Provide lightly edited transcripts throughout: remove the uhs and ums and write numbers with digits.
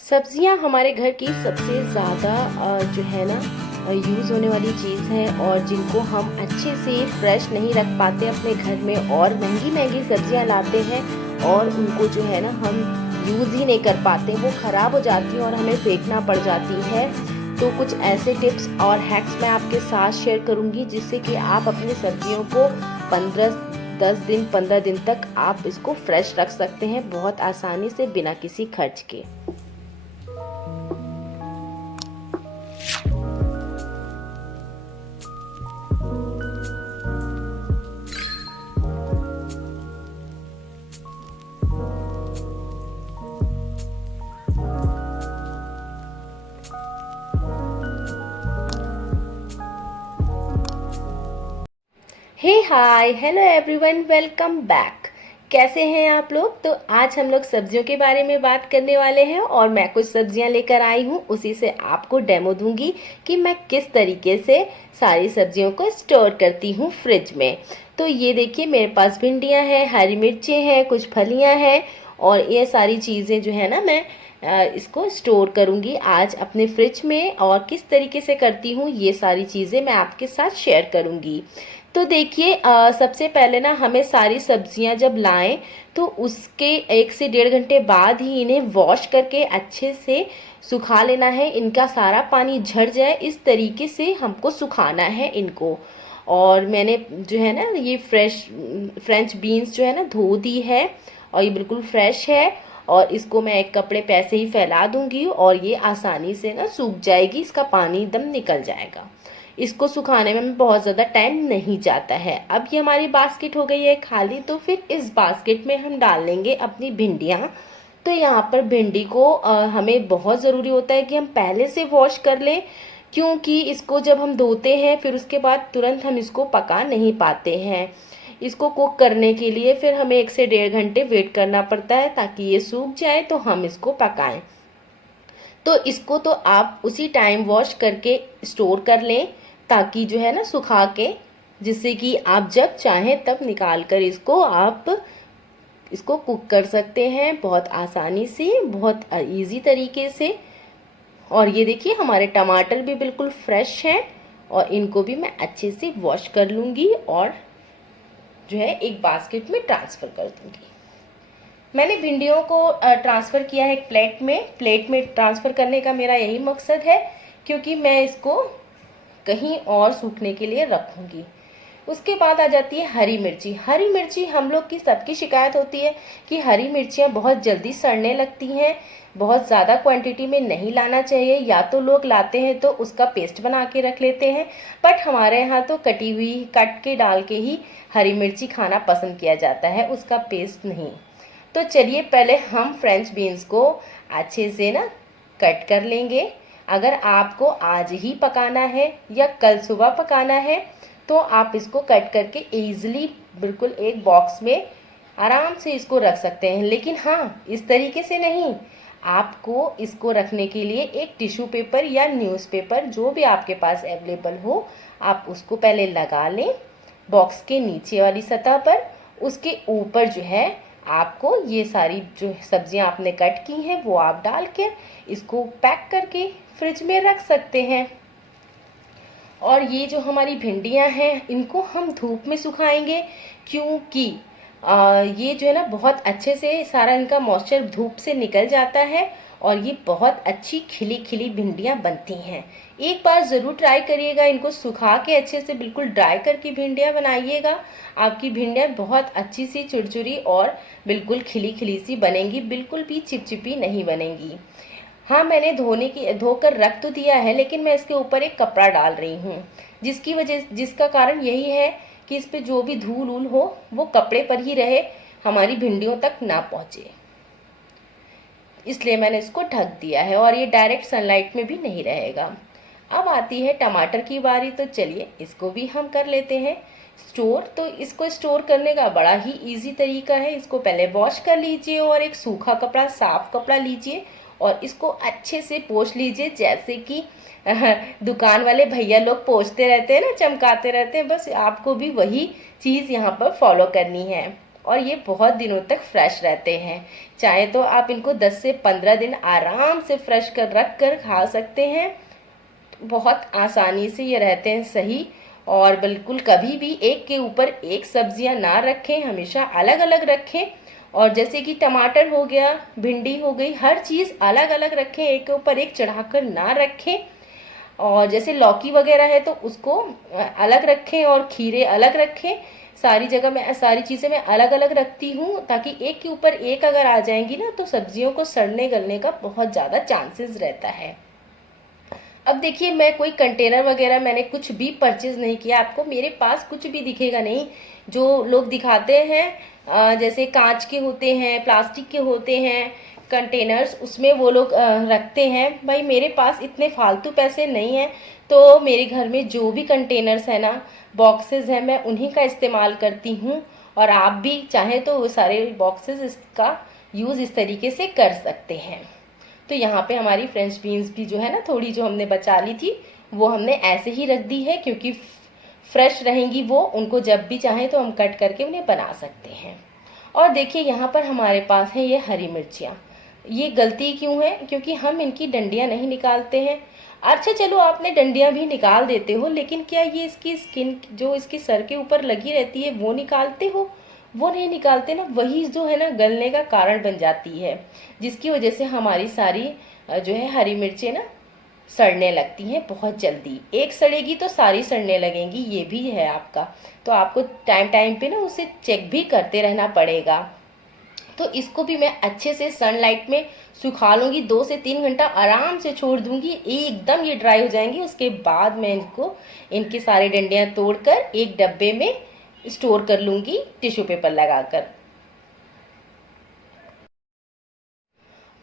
सब्जियां हमारे घर की सबसे ज़्यादा जो है ना यूज़ होने वाली चीज़ है, और जिनको हम अच्छे से फ्रेश नहीं रख पाते अपने घर में और महंगी महंगी सब्जियां लाते हैं और उनको जो है ना हम यूज़ ही नहीं कर पाते, वो ख़राब हो जाती हैं और हमें फेंकना पड़ जाती है। तो कुछ ऐसे टिप्स और हैक्स मैं आपके साथ शेयर करूंगी जिससे कि आप अपनी सब्जियों को 15 दिन तक आप इसको फ्रेश रख सकते हैं बहुत आसानी से, बिना किसी खर्च के। Hey hi hello everyone, welcome back. कैसे हैं आप लोग? तो आज हम लोग सब्जियों के बारे में बात करने वाले हैं और मैं कुछ सब्जियां लेकर आई हूं, उसी से आपको डेमो दूंगी कि मैं किस तरीके से सारी सब्जियों को स्टोर करती हूं फ्रिज में। तो ये देखिए, मेरे पास भिंडियां हैं, हरी मिर्चें हैं, कुछ फलियां हैं और ये सारी चीज़ें जो है ना मैं इसको स्टोर करूंगी आज अपने फ्रिज में। और किस तरीके से करती हूँ ये सारी चीज़ें मैं आपके साथ शेयर करूंगी। तो देखिए, सबसे पहले ना हमें सारी सब्जियां जब लाएं तो उसके 1 से 1.5 घंटे बाद ही इन्हें वॉश करके अच्छे से सुखा लेना है। इनका सारा पानी झड़ जाए इस तरीके से हमको सुखाना है इनको। और मैंने जो है ना ये फ्रेंच बीन्स जो है ना धो दी है और ये बिल्कुल फ्रेश है। और इसको मैं एक कपड़े पे ऐसे ही फैला दूंगी और ये आसानी से ना सूख जाएगी, इसका पानी एकदम निकल जाएगा। इसको सुखाने में बहुत ज़्यादा टाइम नहीं जाता है। अब ये हमारी बास्केट हो गई है खाली, तो फिर इस बास्केट में हम डाल लेंगे अपनी भिंडियाँ। तो यहाँ पर भिंडी को हमें बहुत ज़रूरी होता है कि हम पहले से वॉश कर लें, क्योंकि इसको जब हम धोते हैं फिर उसके बाद तुरंत हम इसको पका नहीं पाते हैं। इसको कुक करने के लिए फिर हमें 1 से 1.5 घंटे वेट करना पड़ता है ताकि ये सूख जाए तो हम इसको पकाएं। तो इसको तो आप उसी टाइम वॉश करके स्टोर कर लें ताकि जो है ना सुखा के, जिससे कि आप जब चाहें तब निकाल कर इसको आप इसको कुक कर सकते हैं बहुत आसानी से, बहुत इजी तरीके से। और ये देखिए, हमारे टमाटर भी बिल्कुल फ्रेश हैं और इनको भी मैं अच्छे से वॉश कर लूँगी और जो है एक बास्केट में ट्रांसफ़र कर दूँगी। मैंने भिंडियों को ट्रांसफ़र किया है एक प्लेट में ट्रांसफ़र करने का मेरा यही मकसद है, क्योंकि मैं इसको कहीं और सूखने के लिए रखूँगी। उसके बाद आ जाती है हरी मिर्ची। हरी मिर्ची हम लोग की सबकी शिकायत होती है कि हरी मिर्चियाँ बहुत जल्दी सड़ने लगती हैं, बहुत ज़्यादा क्वांटिटी में नहीं लाना चाहिए। या तो लोग लाते हैं तो उसका पेस्ट बना के रख लेते हैं, बट हमारे यहाँ तो कटी हुई कट के डाल के ही हरी मिर्ची खाना पसंद किया जाता है, उसका पेस्ट नहीं। तो चलिए पहले हम फ्रेंच बीन्स को अच्छे से ना कट कर लेंगे। अगर आपको आज ही पकाना है या कल सुबह पकाना है तो आप इसको कट करके ईजिली बिल्कुल एक बॉक्स में आराम से इसको रख सकते हैं। लेकिन हाँ, इस तरीके से नहीं, आपको इसको रखने के लिए एक टिश्यू पेपर या न्यूज़पेपर जो भी आपके पास अवेलेबल हो, आप उसको पहले लगा लें बॉक्स के नीचे वाली सतह पर। उसके ऊपर जो है आपको ये सारी जो सब्जियां आपने कट की हैं वो आप डाल के इसको पैक करके फ्रिज में रख सकते हैं। और ये जो हमारी भिंडियां हैं इनको हम धूप में सुखाएंगे, क्योंकि ये जो है ना बहुत अच्छे से सारा इनका मॉइस्चर धूप से निकल जाता है और ये बहुत अच्छी खिली खिली भिंडियां बनती हैं। एक बार ज़रूर ट्राई करिएगा, इनको सुखा के अच्छे से बिल्कुल ड्राई करके भिंडियां बनाइएगा। आपकी भिंडियां बहुत अच्छी सी चुरचुरी और बिल्कुल खिली खिली सी बनेंगी, बिल्कुल भी चिपचिपी नहीं बनेंगी। हाँ, मैंने धोकर रख तो दिया है, लेकिन मैं इसके ऊपर एक कपड़ा डाल रही हूँ, जिसका कारण यही है कि इस पे जो भी धूल ऊल हो वो कपड़े पर ही रहे, हमारी भिंडियों तक ना पहुँचे। इसलिए मैंने इसको ढक दिया है और ये डायरेक्ट सनलाइट में भी नहीं रहेगा। अब आती है टमाटर की बारी, तो चलिए इसको भी हम कर लेते हैं स्टोर। तो इसको स्टोर करने का बड़ा ही इजी तरीका है। इसको पहले वॉश कर लीजिए और एक सूखा कपड़ा, साफ कपड़ा लीजिए और इसको अच्छे से पोंछ लीजिए, जैसे कि दुकान वाले भैया लोग पोंछते रहते हैं ना, चमकाते रहते हैं, बस आपको भी वही चीज़ यहाँ पर फॉलो करनी है। और ये बहुत दिनों तक फ्रेश रहते हैं। चाहे तो आप इनको 10 से 15 दिन आराम से फ्रेश कर रख कर खा सकते हैं। बहुत आसानी से ये रहते हैं सही। और बिल्कुल कभी भी एक के ऊपर एक सब्जियां ना रखें, हमेशा अलग अलग रखें। और जैसे कि टमाटर हो गया, भिंडी हो गई, हर चीज़ अलग अलग रखें, एक के ऊपर एक चढ़ाकर ना रखें। और जैसे लौकी वगैरह है तो उसको अलग रखें और खीरे अलग रखें। सारी जगह मैं सारी चीज़ें मैं अलग अलग रखती हूँ, ताकि एक के ऊपर एक अगर आ जाएंगी ना तो सब्जियों को सड़ने गलने का बहुत ज़्यादा चांसेस रहता है। अब देखिए, मैं कोई कंटेनर वगैरह मैंने कुछ भी परचेज़ नहीं किया। आपको मेरे पास कुछ भी दिखेगा नहीं। जो लोग दिखाते हैं जैसे कांच के होते हैं, प्लास्टिक के होते हैं कंटेनर्स, उसमें वो लोग रखते हैं। भाई मेरे पास इतने फालतू पैसे नहीं हैं, तो मेरे घर में जो भी कंटेनर्स है ना, बॉक्सेस हैं, मैं उन्हीं का इस्तेमाल करती हूँ। और आप भी चाहें तो वो सारे बॉक्सेस इसका यूज़ इस तरीके से कर सकते हैं। तो यहाँ पे हमारी फ्रेंच बीन्स भी जो है ना, थोड़ी जो हमने बचा ली थी वो हमने ऐसे ही रख दी है, क्योंकि फ्रेश रहेंगी वो, उनको जब भी चाहें तो हम कट करके उन्हें बना सकते हैं। और देखिए यहाँ पर हमारे पास है ये हरी मिर्चियाँ। ये गलती क्यों है? क्योंकि हम इनकी डंडियाँ नहीं निकालते हैं। अच्छा चलो, आपने डंडियाँ भी निकाल देते हो, लेकिन क्या ये इसकी स्किन जो इसकी सर के ऊपर लगी रहती है वो निकालते हो? वो नहीं निकालते ना, वही जो है ना गलने का कारण बन जाती है, जिसकी वजह से हमारी सारी जो है हरी मिर्चें ना सड़ने लगती हैं बहुत जल्दी। एक सड़ेगी तो सारी सड़ने लगेंगी, ये भी है आपका। तो आपको टाइम टाइम पे ना उसे चेक भी करते रहना पड़ेगा। तो इसको भी मैं अच्छे से सनलाइट में सुखा लूँगी, 2 से 3 घंटा आराम से छोड़ दूँगी, एकदम ये ड्राई हो जाएंगी। उसके बाद मैं इनको इनकी सारी डंडियाँ तोड़कर एक डब्बे में स्टोर कर लूँगी टिश्यू पेपर लगाकर।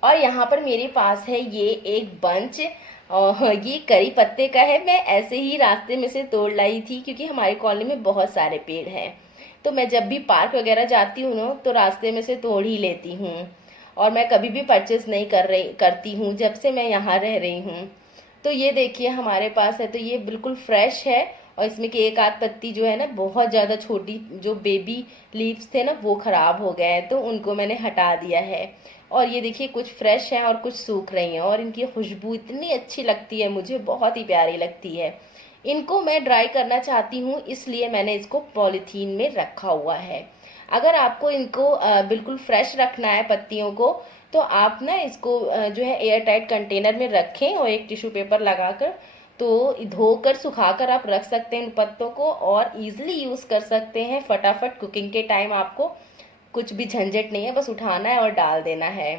और यहाँ पर मेरे पास है ये एक बंच, और ये करी पत्ते का है। मैं ऐसे ही रास्ते में से तोड़ लाई थी, क्योंकि हमारी कॉलोनी में बहुत सारे पेड़ हैं। तो मैं जब भी पार्क वगैरह जाती हूँ ना तो रास्ते में से तोड़ ही लेती हूँ। और मैं कभी भी परचेज़ नहीं करती हूँ जब से मैं यहाँ रह रही हूँ। तो ये देखिए हमारे पास है, तो ये बिल्कुल फ्रेश है। और इसमें की एक आध पत्ती जो है ना बहुत ज़्यादा छोटी, जो बेबी लीव्स थे ना वो ख़राब हो गए हैं, तो उनको मैंने हटा दिया है। और ये देखिए कुछ फ्रेश हैं और कुछ सूख रही हैं, और इनकी खुशबू इतनी अच्छी लगती है मुझे, बहुत ही प्यारी लगती है। इनको मैं ड्राई करना चाहती हूँ, इसलिए मैंने इसको पॉलीथीन में रखा हुआ है। अगर आपको इनको बिल्कुल फ्रेश रखना है पत्तियों को, तो आप ना इसको जो है एयर टाइट कंटेनर में रखें और एक टिश्यू पेपर लगाकर, तो धोकर सुखाकर आप रख सकते हैं इन पत्तों को, और इजीली यूज़ कर सकते हैं। फटाफट कुकिंग के टाइम आपको कुछ भी झंझट नहीं है, बस उठाना है और डाल देना है।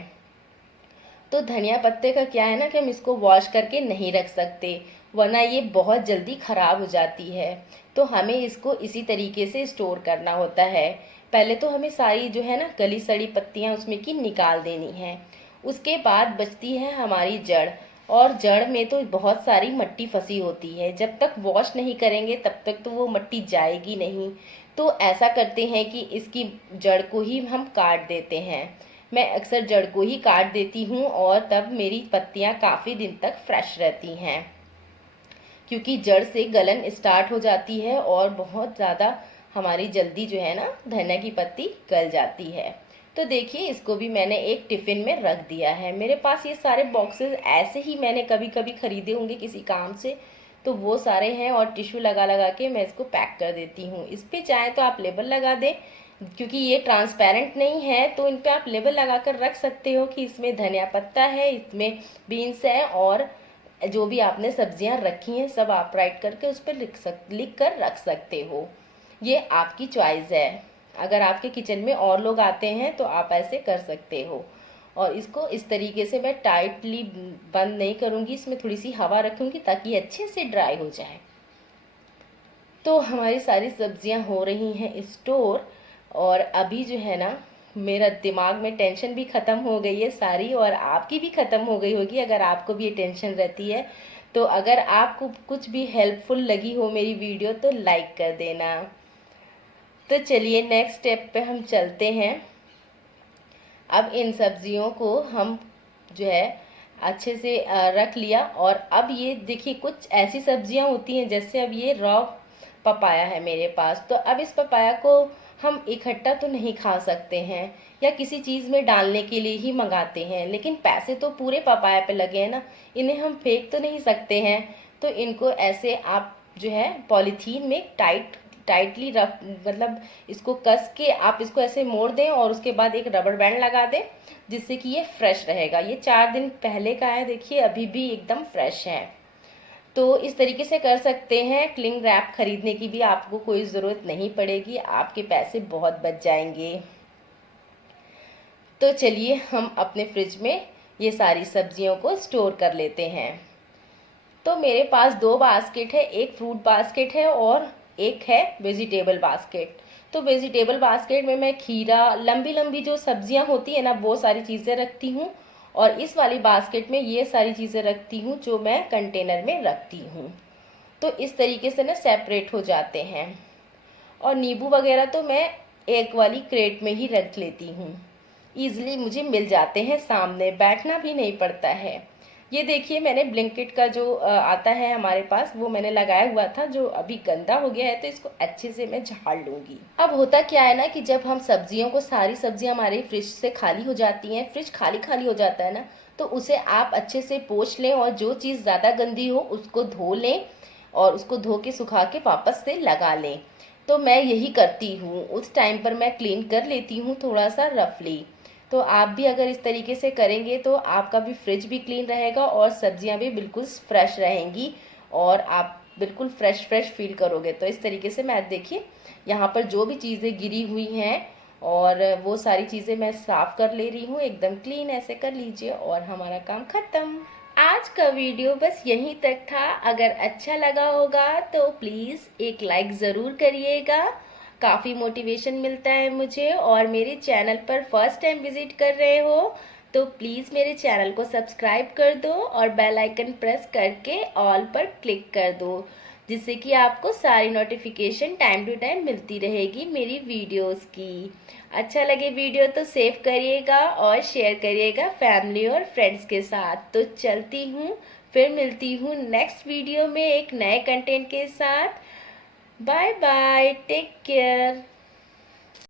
तो धनिया पत्ते का क्या है ना कि हम इसको वॉश करके नहीं रख सकते, वरना ये बहुत जल्दी ख़राब हो जाती है। तो हमें इसको इसी तरीके से स्टोर करना होता है। पहले तो हमें सारी जो है ना गली सड़ी पत्तियाँ उसमें की निकाल देनी है। उसके बाद बचती है हमारी जड़, और जड़ में तो बहुत सारी मिट्टी फंसी होती है। जब तक वॉश नहीं करेंगे तब तक तो वो मिट्टी जाएगी नहीं। तो ऐसा करते हैं कि इसकी जड़ को ही हम काट देते हैं। मैं अक्सर जड़ को ही काट देती हूँ, और तब मेरी पत्तियाँ काफ़ी दिन तक फ्रेश रहती हैं, क्योंकि जड़ से गलन स्टार्ट हो जाती है और बहुत ज़्यादा हमारी जल्दी जो है ना धनिया की पत्ती गल जाती है। तो देखिए इसको भी मैंने एक टिफ़िन में रख दिया है। मेरे पास ये सारे बॉक्सेस ऐसे ही मैंने कभी कभी ख़रीदे होंगे किसी काम से, तो वो सारे हैं, और टिश्यू लगा लगा के मैं इसको पैक कर देती हूँ। इस पर चाहे तो आप लेबल लगा दें, क्योंकि ये ट्रांसपेरेंट नहीं है, तो इन पे आप लेबल लगा कर रख सकते हो कि इसमें धनिया पत्ता है, इसमें बीन्स है, और जो भी आपने सब्जियां रखी हैं सब आप राइट करके उस पर लिख कर रख सकते हो। ये आपकी चॉइस है। अगर आपके किचन में और लोग आते हैं तो आप ऐसे कर सकते हो। और इसको इस तरीके से मैं टाइटली बंद नहीं करूँगी, इसमें थोड़ी सी हवा रखूँगी ताकि अच्छे से ड्राई हो जाए। तो हमारी सारी सब्जियां हो रही हैं स्टोर, और अभी जो है ना मेरा दिमाग में टेंशन भी ख़त्म हो गई है सारी, और आपकी भी ख़त्म हो गई होगी अगर आपको भी ये टेंशन रहती है। तो अगर आपको कुछ भी हेल्पफुल लगी हो मेरी वीडियो तो लाइक कर देना। तो चलिए नेक्स्ट स्टेप पे हम चलते हैं। अब इन सब्जियों को हम जो है अच्छे से रख लिया, और अब ये देखिए कुछ ऐसी सब्जियां होती हैं, जैसे अब ये रॉ पपाया है मेरे पास, तो अब इस पपाया को हम इकट्ठा तो नहीं खा सकते हैं या किसी चीज़ में डालने के लिए ही मंगाते हैं, लेकिन पैसे तो पूरे पपाया पे लगे हैं ना, इन्हें हम फेंक तो नहीं सकते हैं। तो इनको ऐसे आप जो है पॉलीथीन में टाइटली रख, मतलब इसको कस के आप इसको ऐसे मोड़ दें और उसके बाद एक रबड़ बैंड लगा दें, जिससे कि ये फ्रेश रहेगा। ये 4 दिन पहले का है, देखिए अभी भी एकदम फ्रेश है। तो इस तरीके से कर सकते हैं। क्लिंग रैप खरीदने की भी आपको कोई ज़रूरत नहीं पड़ेगी, आपके पैसे बहुत बच जाएंगे। तो चलिए हम अपने फ्रिज में ये सारी सब्जियों को स्टोर कर लेते हैं। तो मेरे पास 2 बास्केट है, एक फ्रूट बास्केट है और एक है वेजिटेबल बास्केट। तो वेजिटेबल बास्केट में मैं खीरा, लंबी लंबी जो सब्जियां होती है ना, वो सारी चीज़ें रखती हूँ। और इस वाली बास्केट में ये सारी चीज़ें रखती हूँ जो मैं कंटेनर में रखती हूँ। तो इस तरीके से ना सेपरेट हो जाते हैं। और नींबू वगैरह तो मैं एक वाली क्रेट में ही रख लेती हूँ, ईजिली मुझे मिल जाते हैं सामने, बैठना भी नहीं पड़ता है। ये देखिए मैंने ब्लिंकिट का जो आता है हमारे पास, वो मैंने लगाया हुआ था, जो अभी गंदा हो गया है, तो इसको अच्छे से मैं झाड़ लूँगी। अब होता क्या है ना कि जब हम सब्जियों को, सारी सब्जियां हमारे फ्रिज से खाली हो जाती हैं, फ्रिज खाली खाली हो जाता है ना, तो उसे आप अच्छे से पोंछ लें और जो चीज़ ज़्यादा गंदी हो उसको धो लें और उसको धो के सुखा के वापस से लगा लें। तो मैं यही करती हूँ, उस टाइम पर मैं क्लीन कर लेती हूँ थोड़ा सा रफली। तो आप भी अगर इस तरीके से करेंगे तो आपका भी फ्रिज भी क्लीन रहेगा और सब्जियां भी बिल्कुल फ्रेश रहेंगी और आप बिल्कुल फ्रेश फ्रेश फील करोगे। तो इस तरीके से मैं देखिए यहाँ पर जो भी चीज़ें गिरी हुई हैं और वो सारी चीज़ें मैं साफ़ कर ले रही हूँ, एकदम क्लीन ऐसे कर लीजिए और हमारा काम ख़त्म। आज का वीडियो बस यहीं तक था। अगर अच्छा लगा होगा तो प्लीज़ एक लाइक ज़रूर करिएगा, काफ़ी मोटिवेशन मिलता है मुझे। और मेरे चैनल पर फर्स्ट टाइम विजिट कर रहे हो तो प्लीज़ मेरे चैनल को सब्सक्राइब कर दो और बेल आइकन प्रेस करके ऑल पर क्लिक कर दो, जिससे कि आपको सारी नोटिफिकेशन टाइम टू टाइम मिलती रहेगी मेरी वीडियोस की। अच्छा लगे वीडियो तो सेव करिएगा और शेयर करिएगा फैमिली और फ्रेंड्स के साथ। तो चलती हूँ, फिर मिलती हूँ नेक्स्ट वीडियो में एक नए कंटेंट के साथ। Bye bye, take care.